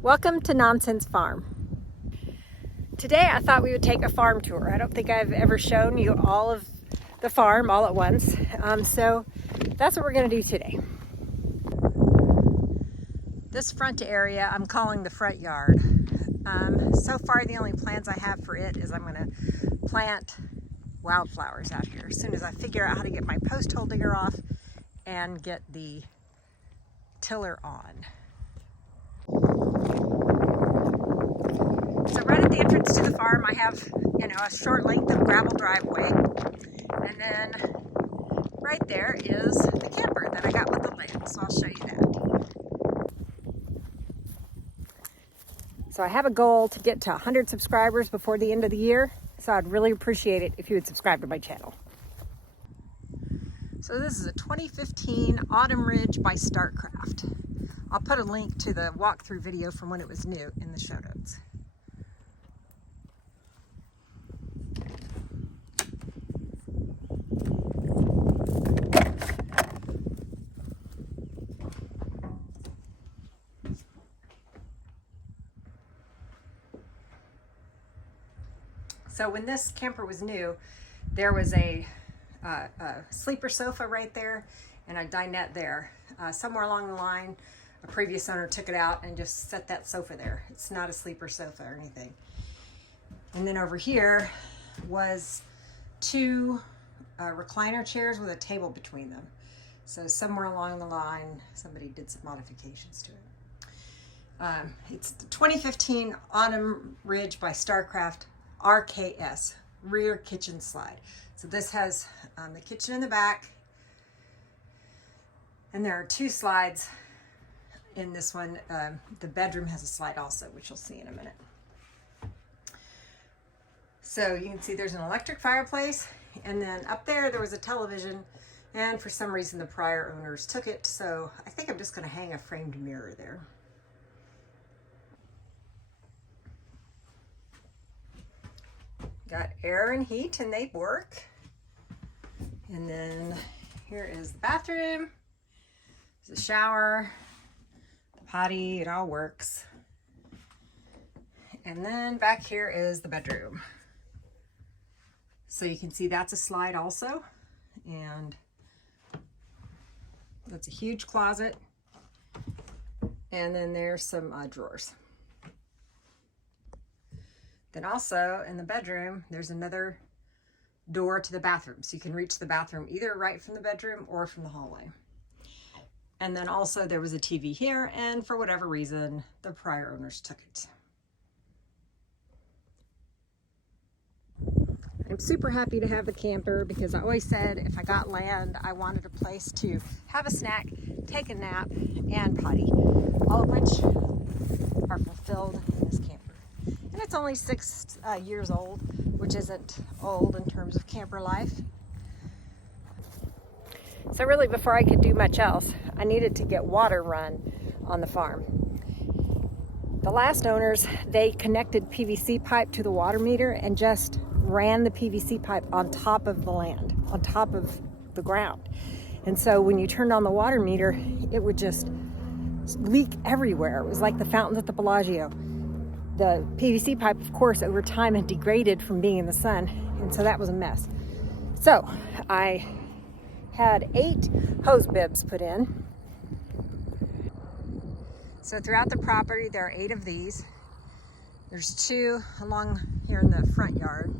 Welcome to Nonsense Farm. Today I thought we would take a farm tour. I don't think I've ever shown you all of the farm all at once. So that's what we're going to do today. This front area I'm calling the front yard. So far the only plans I have for it is I'm going to plant wildflowers out here as soon as I figure out how to get my post hole digger off and get the tiller on. So right at the entrance to the farm, I have, a short length of gravel driveway. And then right there is the camper that I got with the land. So I'll show you that. So I have a goal to get to 100 subscribers before the end of the year. So I'd really appreciate it if you would subscribe to my channel. So this is a 2015 Autumn Ridge by Starcraft. I'll put a link to the walkthrough video from when it was new in the show notes. So when this camper was new, there was a sleeper sofa right there and a dinette there. Somewhere along the line, a previous owner took it out and just set that sofa there. It's not a sleeper sofa or anything. And then over here was two recliner chairs with a table between them. So somewhere along the line, somebody did some modifications to it. It's the 2015 Autumn Ridge by Starcraft RKS, rear kitchen slide. So this has the kitchen in the back, and there are two slides in this one. The bedroom has a slide also, which you'll see in a minute. So you can see there's an electric fireplace, and then up there was a television, and for some reason the prior owners took it, so I think I'm just going to hang a framed mirror there. Got air and heat, and they work. And then here is the bathroom. There's a shower, the potty, it all works. And then back here is the bedroom. So you can see that's a slide also. And that's a huge closet. And then there's some drawers. Then also in the bedroom, there's another door to the bathroom. So you can reach the bathroom either right from the bedroom or from the hallway. And then also there was a TV here, and for whatever reason, the prior owners took it. I'm super happy to have the camper because I always said if I got land, I wanted a place to have a snack, take a nap, and potty, all of which are fulfilled in this camper. And it's only 6 years old, which isn't old in terms of camper life. So really, before I could do much else, I needed to get water run on the farm. The last owners, they connected PVC pipe to the water meter and just ran the PVC pipe on top of the land, on top of the ground. And so when you turned on the water meter, it would just leak everywhere. It was like the fountains at the Bellagio. The PVC pipe, of course, over time had degraded from being in the sun, and so that was a mess. So I had 8 hose bibs put in. So throughout the property, there are 8 of these. There's 2 along here in the front yard.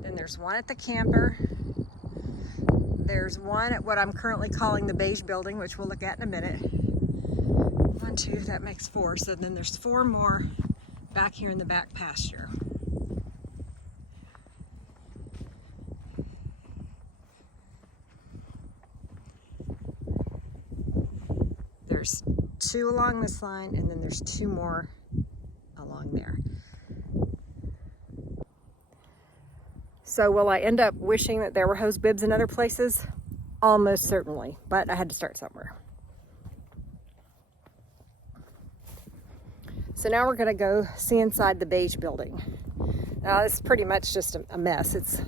Then there's 1 at the camper. There's 1 at what I'm currently calling the beige building, which we'll look at in a minute. 1, 2, that makes 4. So then there's 4 more back here in the back pasture. There's 2 along this line, and then there's 2 more along there. So will I end up wishing that there were hose bibs in other places? Almost certainly, but I had to start somewhere. So now we're going to go see inside the beige building. Now this is pretty much just a mess. It's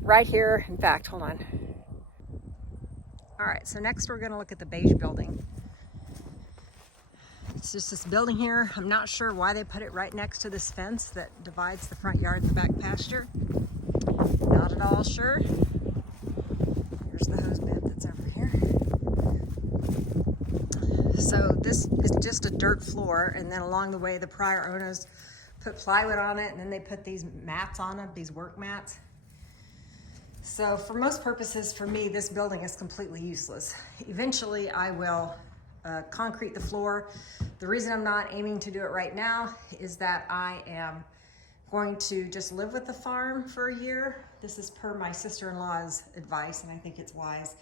right here. In fact, hold on. All right, so next we're going to look at the beige building. It's just this building here. I'm not sure why they put it right next to this fence that divides the front yard and the back pasture. Not at all sure. Here's the hose bed that's over here. So this is just a dirt floor, and then along the way the prior owners put plywood on it, and then they put these mats on it, these work mats. So for most purposes, for me, this building is completely useless. Eventually I will concrete the floor. The reason I'm not aiming to do it right now is that I am going to just live with the farm for a year. This is per my sister-in-law's advice, and I think it's wise.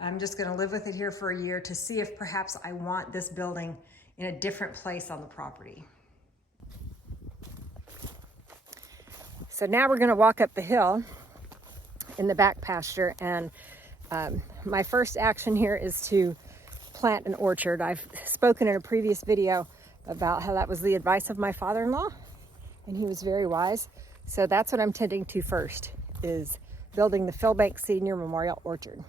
I'm just gonna live with it here for a year to see if perhaps I want this building in a different place on the property. So now we're gonna walk up the hill in the back pasture, and my first action here is to plant an orchard. I've spoken in a previous video about how that was the advice of my father-in-law, and he was very wise. So that's what I'm tending to first, is building the Philbank Senior Memorial Orchard.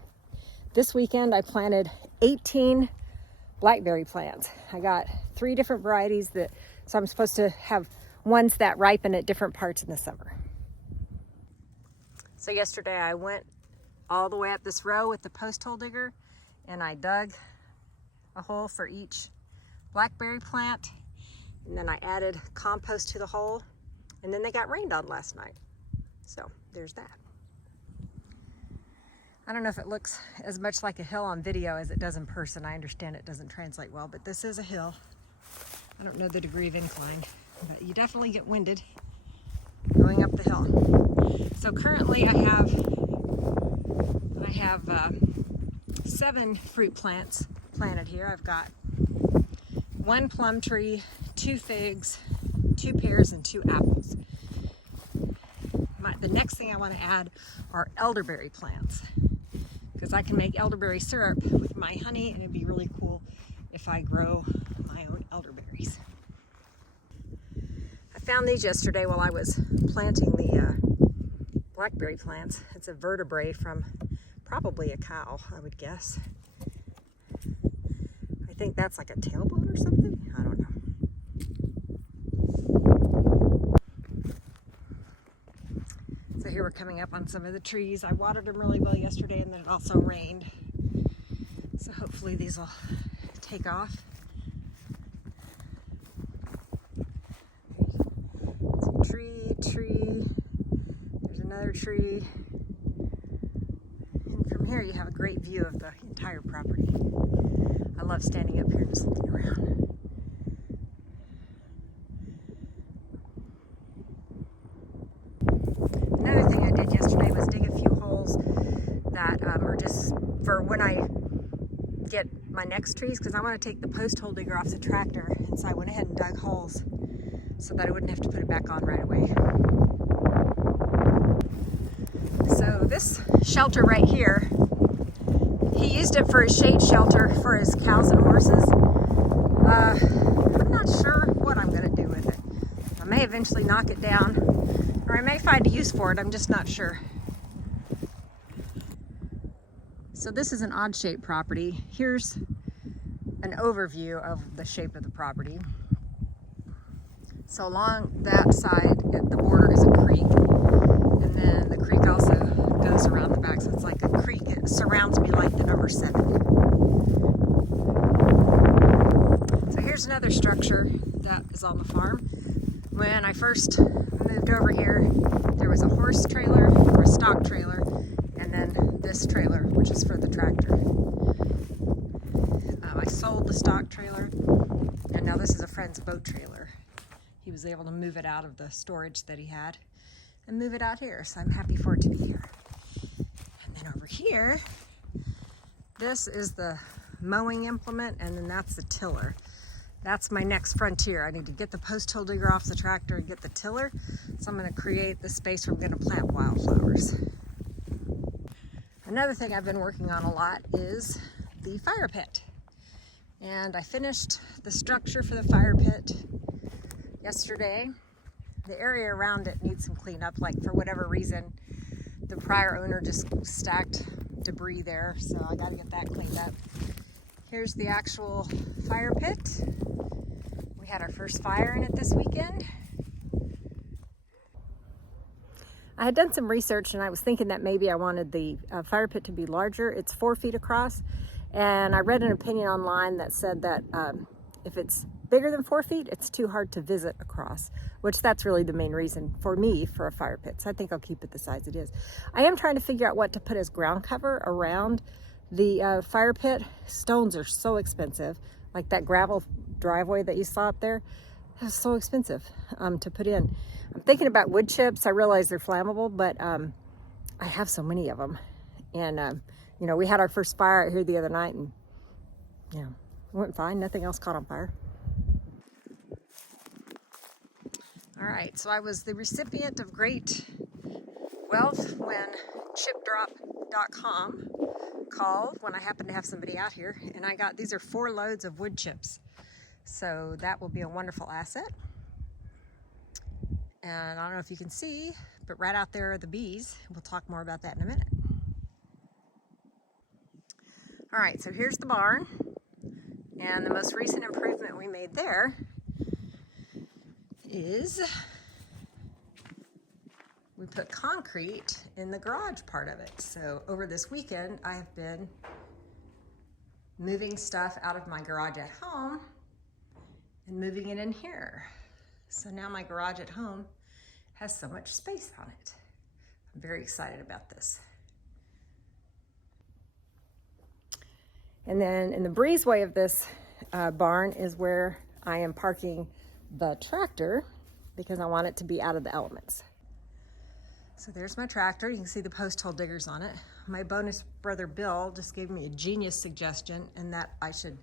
This weekend I planted 18 blackberry plants. I got 3 different varieties so I'm supposed to have ones that ripen at different parts in the summer. So yesterday I went all the way up this row with the post hole digger, and I dug a hole for each blackberry plant, and then I added compost to the hole, and then they got rained on last night. So there's that. I don't know if it looks as much like a hill on video as it does in person. I understand it doesn't translate well, but this is a hill. I don't know the degree of incline, but you definitely get winded going up the hill. So currently I have 7 fruit plants planted here. I've got 1 plum tree, 2 figs, 2 pears, and 2 apples. The next thing I want to add are elderberry plants, because I can make elderberry syrup with my honey, and it'd be really cool if I grow my own elderberries. I found these yesterday while I was planting the blackberry plants. It's a vertebrae from probably a cow, I would guess. I think that's like a tailbone or something. I don't know. So here we're coming up on some of the trees. I watered them really well yesterday, and then it also rained. So hopefully these will take off. There's a tree. There's another tree. And from here you have a great view of the entire property. I love standing up here and just looking around. Another thing I did yesterday was dig a few holes that are just for when I get my next trees, because I want to take the post hole digger off the tractor, and so I went ahead and dug holes so that I wouldn't have to put it back on right away. So this shelter right here, he used it for a shade shelter for his cows and horses. I'm not sure what I'm going to do with it. I may eventually knock it down, or I may find a use for it. I'm just not sure. So this is an odd shaped property. Here's an overview of the shape of the property. So along that side, the border is a creek, and then the creek also goes around the back. So it's like a creek. It surrounds me like the number 7. So here's another structure that is on the farm. When I first moved over here, there was a horse trailer or a stock trailer, and then this trailer, which is for the tractor. I sold the stock trailer, and now this is a friend's boat trailer. He was able to move it out of the storage that he had and move it out here, so I'm happy for it to be here. And then over here, this is the mowing implement, and then that's the tiller. That's my next frontier. I need to get the post hole digger off the tractor and get the tiller, so I'm going to create the space where I'm going to plant wildflowers. Another thing I've been working on a lot is the fire pit. And I finished the structure for the fire pit yesterday. The area around it needs some cleanup. Like, for whatever reason, the prior owner just stacked debris there, so I got to get that cleaned up. Here's the actual fire pit. had our first fire in it this weekend. I had done some research and I was thinking that maybe I wanted the fire pit to be larger. It's 4 feet across, and I read an opinion online that said that if it's bigger than 4 feet, it's too hard to visit across, which that's really the main reason for me for a fire pit. So I think I'll keep it the size it is. I am trying to figure out what to put as ground cover around the fire pit. Stones are so expensive, like that gravel driveway that you saw up there. That's so expensive to put in. I'm thinking about wood chips. I realize they're flammable, but I have so many of them. And, you know, we had our first fire out here the other night, and, you know, it went fine. Nothing else caught on fire. All right, so I was the recipient of great wealth when chipdrop.com called when I happened to have somebody out here, and I got, these are 4 loads of wood chips. So that will be a wonderful asset. And I don't know if you can see, but right out there are the bees. We'll talk more about that in a minute. All right, so here's the barn. And the most recent improvement we made there is we put concrete in the garage part of it. So over this weekend, I have been moving stuff out of my garage at home and moving it in here. So now my garage at home has so much space on it. I'm very excited about this. And then in the breezeway of this barn is where I am parking the tractor because I want it to be out of the elements. So there's my tractor. You can see the post hole diggers on it. My bonus brother Bill just gave me a genius suggestion, and that I should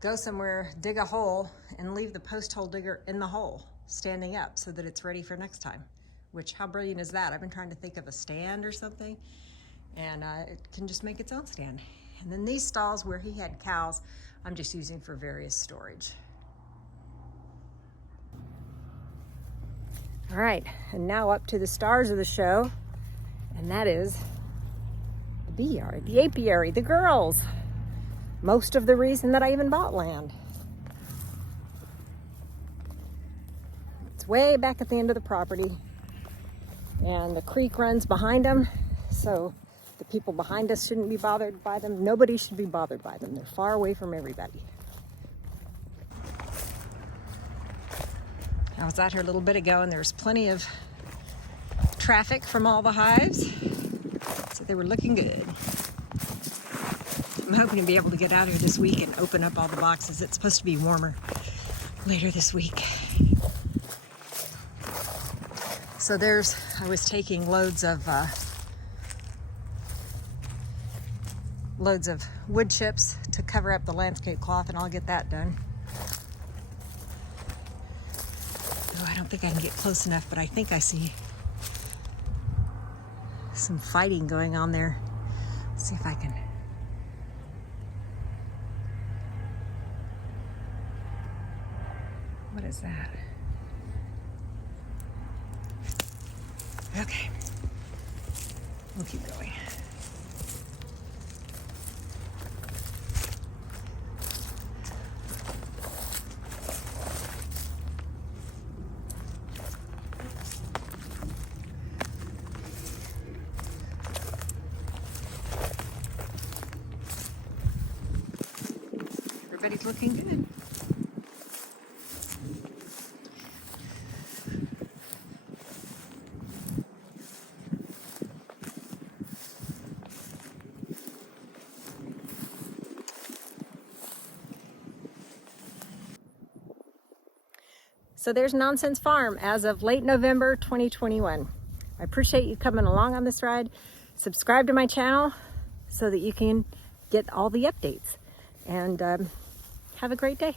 go somewhere, dig a hole, and leave the post hole digger in the hole, standing up, so that it's ready for next time. Which, how brilliant is that? I've been trying to think of a stand or something, and it can just make its own stand. And then these stalls where he had cows, I'm just using for various storage. All right, and now up to the stars of the show, and that is the bee yard, the apiary, the girls. Most of the reason that I even bought land. It's way back at the end of the property, and the creek runs behind them, so the people behind us shouldn't be bothered by them. Nobody should be bothered by them. They're far away from everybody. I was out here a little bit ago, and there was plenty of traffic from all the hives, so they were looking good. I'm hoping to be able to get out here this week and open up all the boxes. It's supposed to be warmer later this week. So I was taking loads of wood chips to cover up the landscape cloth, and I'll get that done. Oh, I don't think I can get close enough, but I think I see some fighting going on there. Let's see if I can. What is that? Okay, we'll keep going. Everybody's looking good. So there's Nonsense Farm as of late November 2021. I appreciate you coming along on this ride. Subscribe to my channel so that you can get all the updates. And have a great day.